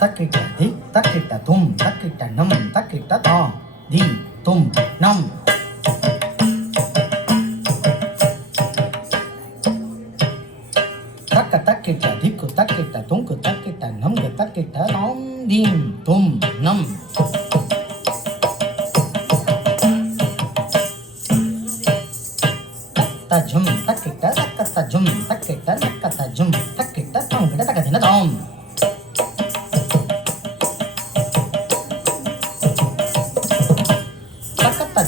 தக்கிட்ட தி தக்கிட்ட தும் தக்கிட்ட நம் தக்கிட்ட தாம் தி தும் நம் தக்க தக்கிட்ட திக்கு தக்கிட்ட துங்கு தக்கிட்ட நம்கு தக்கிட்ட தாம் தீம் தும் நம் தஜும் தக்கிட்ட தக்க தஜும் தக்கிட்ட தக்க தஜும் தக்கிட்ட தாங்கிட்ட தக்கதின தாம்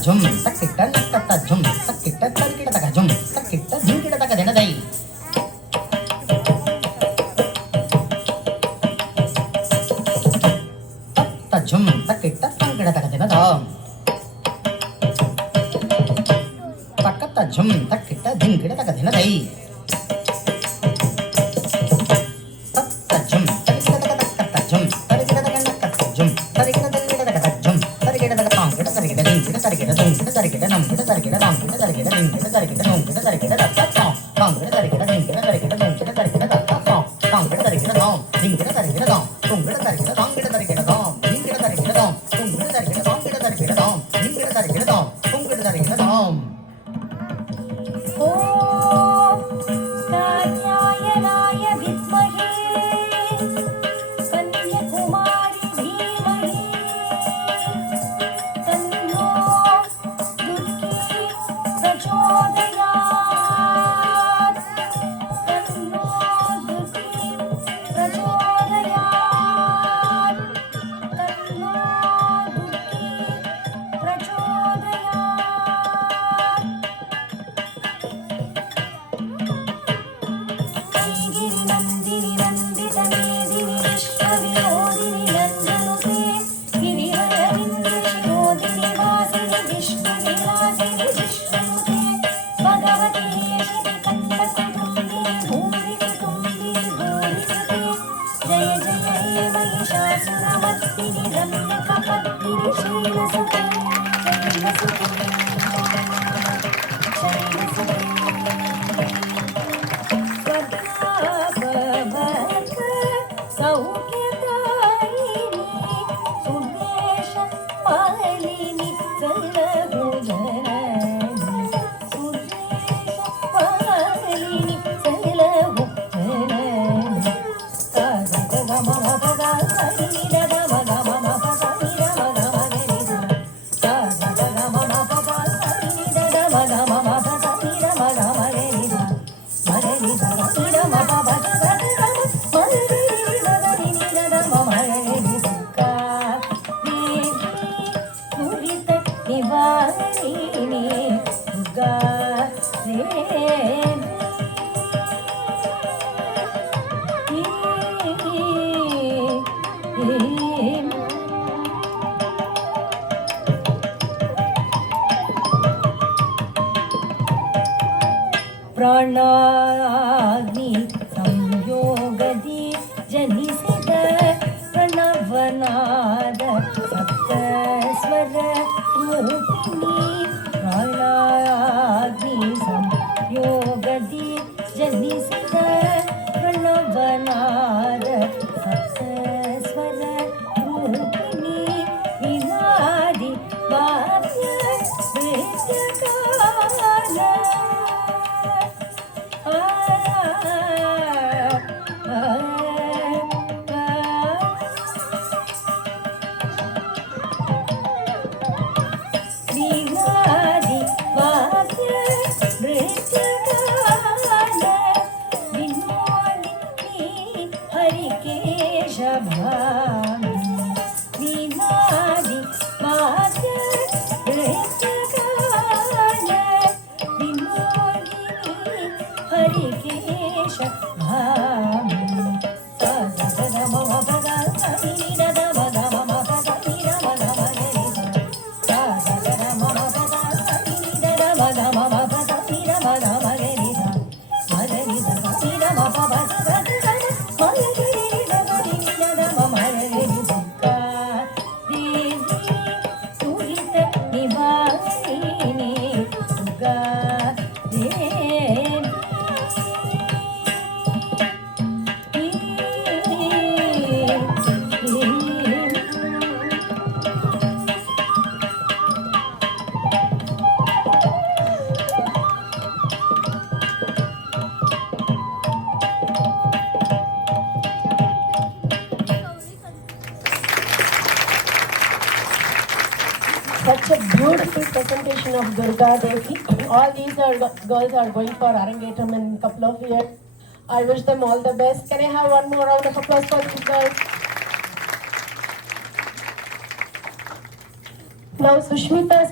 ஜும் தக்கிட்ட நக்கட்ட ஜும் தக்கிட்ட தக்கிட்ட தக ஜும் தக்கிட்ட ஜிங்கிட தக தினதை தத்த ஜும் தக்கிட்ட தங்கிட தக தினதாம் தக்கத்த ஜும் தக்கிட்ட ஜிங்கிட தக தினதை தத்த ஜும் தக்கிட்ட தக தக்கத்த ஜும் தக்கிட்ட தக நக்கத்த ஜும் தக்கிட்ட தக்கிட்ட தக ஜும் தக்கிட்ட தக தாங்கிட தக்கிட்ட ஜிங்கிட தக்கிட்ட தங்கிட தக்கிட்ட நம்கிட தக்கிட்ட தாங்கிட தக்கிட்ட ஜிங்கிட தக்கிட்ட நம்கிட தக்கிட்ட தத்தம் தாங்கிட தக்கிட்ட ஜிங்கிட தக்கிட்ட நம்கிட தக்கிட்ட தத்தம் தாங்கிட தக்கிட்ட தாம் ஜிங்கிட தக்கிட்ட தாம் துங்கிட தக்கிட்ட தாங்கிட தக்கிட்ட தாம் ஜிங்கிட தக்கிட்ட தாம் துங்கிட தக்கிட்ட தாங்கிட தக்கிட்ட தாம் ஜிங்கிட தக்கிட்ட தாம் துங்கிட தக்கிட்ட தாம் ஓம் காத்யாயனாய வித்மஹே கன்யகுமாரி தீமஹி தன்னோ துர்கி பிரச்சோதயாத் தன்னோ துர்கி பிரச்சோதயாத் தன்னோ துர்கி பிரச்சோதயாத் गिरिनन्दिनि नन्दितमेदिनि विश्वविनोदिनि नन्दनुते गिरिवरविन्दशिरोदिनि वासिनि विष्णुविलासिनि विष्णुनुते भगवती श्रीकण्ठकुटुम्बिनि भूरिकुटुम्बिनि भूरिकृते जय जय हे महिषासुरमर्दिनि रम्यकपर्दिनि शैलसुते शैलसुते शैलसुते சௌக்கியதாயினி சுந்தேஷ பாலினி சலபுஜனனி சுந்தேஷ பாலினி சலபுஜனனி சககம பக சரிரத மகம பக சரிரத மகரி சககம பக சரிரத மகம பக சரிரத மகரி மகரி சரிரத பக प्राणाग्नि संयोगदि जनिसित प्रणवनाद सप्तस्वर रूपिणी प्राणाग्नि संयोगदि जनिसित प्रणवनाद सप्तस्वर रूपिणी विनादि वाद्य नृत्यकाल वीणादि Such a beautiful presentation of Durga Devi. All these girls are going for Arangetam in a couple of years. I wish them all the best. Can I have one more round of applause for these girls? Now Sushmita